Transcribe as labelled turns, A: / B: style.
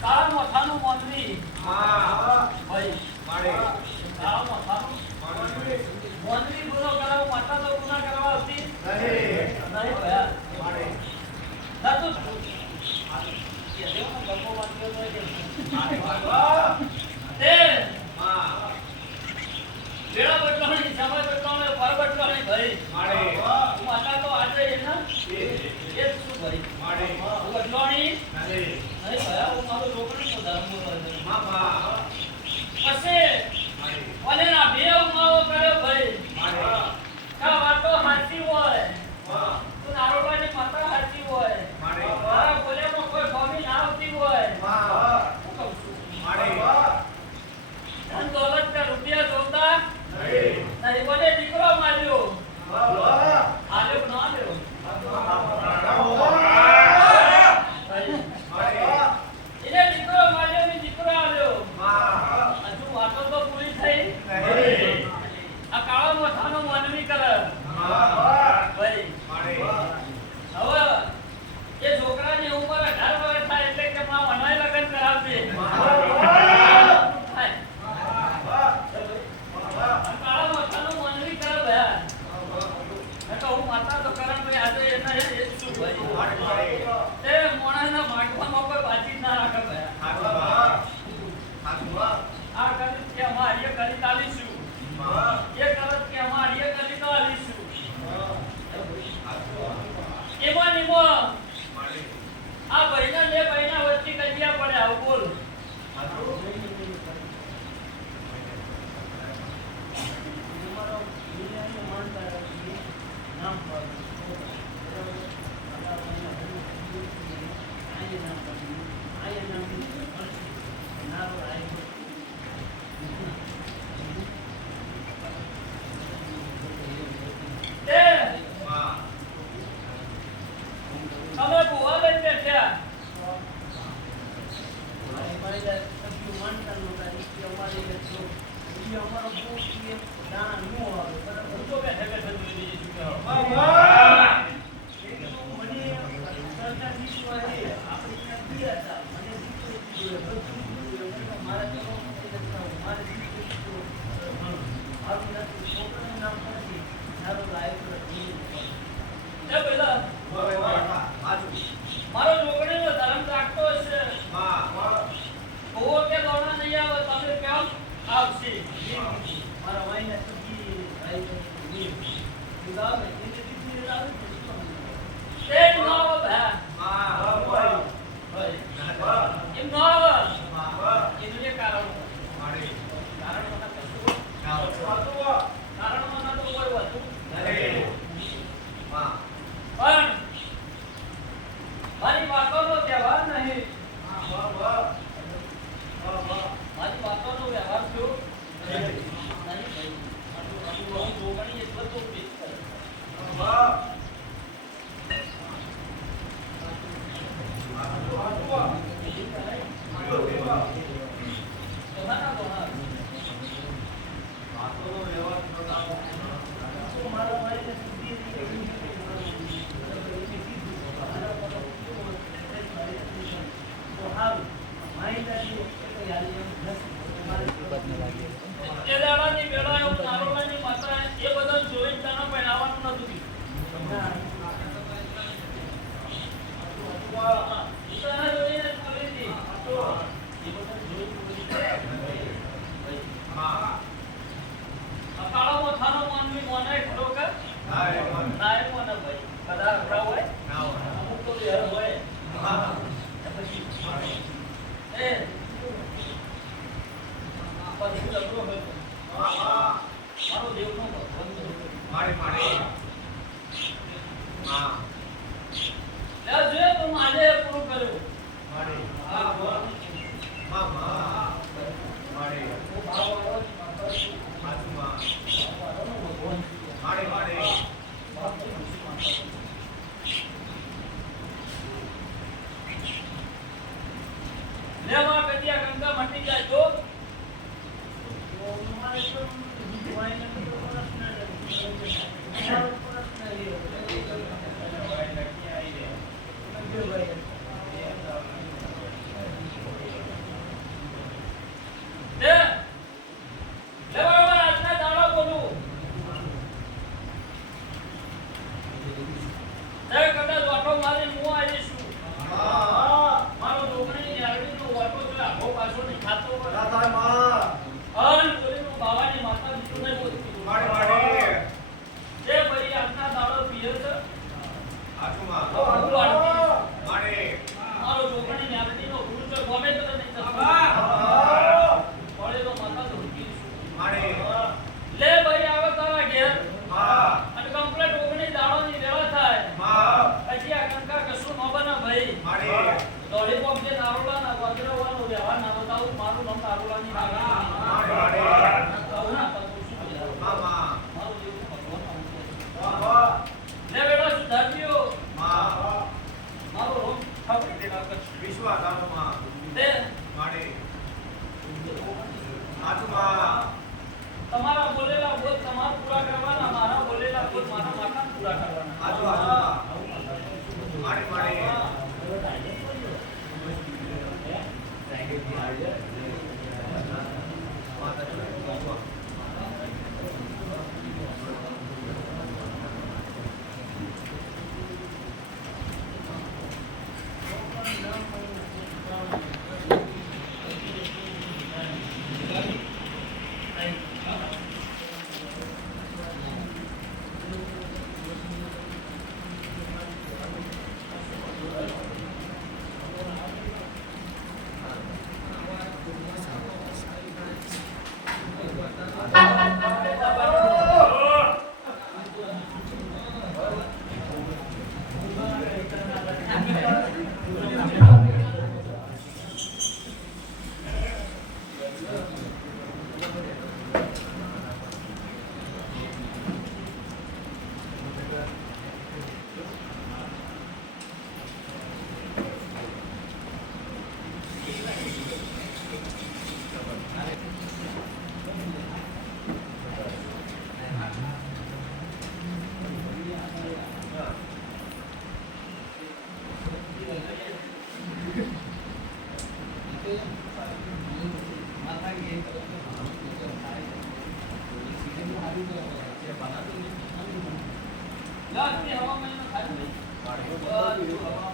A: કાળા
B: મોઠાનું
A: ભાઈ કરવા આવતી.
B: નહીં
A: નહીં ભયા. તો Mapa. Yamaha
B: Post
A: hier, da.
B: Yeah.
A: મુસીબતને લાગીએ છીએ મારે મારે.
C: Thank you.
B: ನಾಳೆ હવામાનમાં ખાલી હવામાન